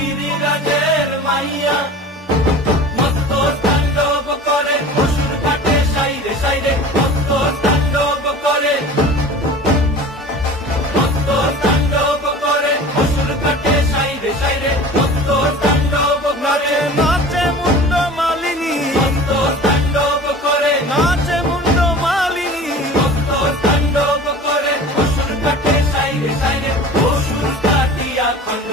গিরিরাজের মাইয়া মস্ত তাণ্ডব করে অসুর কাটে সাইরে সাইরে মস্ত তাণ্ডব করে মস্ত তাণ্ডব করে অসুর কাটে সাইরে সাইরে মস্ত তাণ্ডব করে নাচে মুন্ড মালিনী মস্ত তাণ্ডব করে নাচে মুন্ড মালিনী মস্ত তাণ্ডব করে অসুর কাটে সাইরে সাইরে অসুর কাটিয়া খণ্ড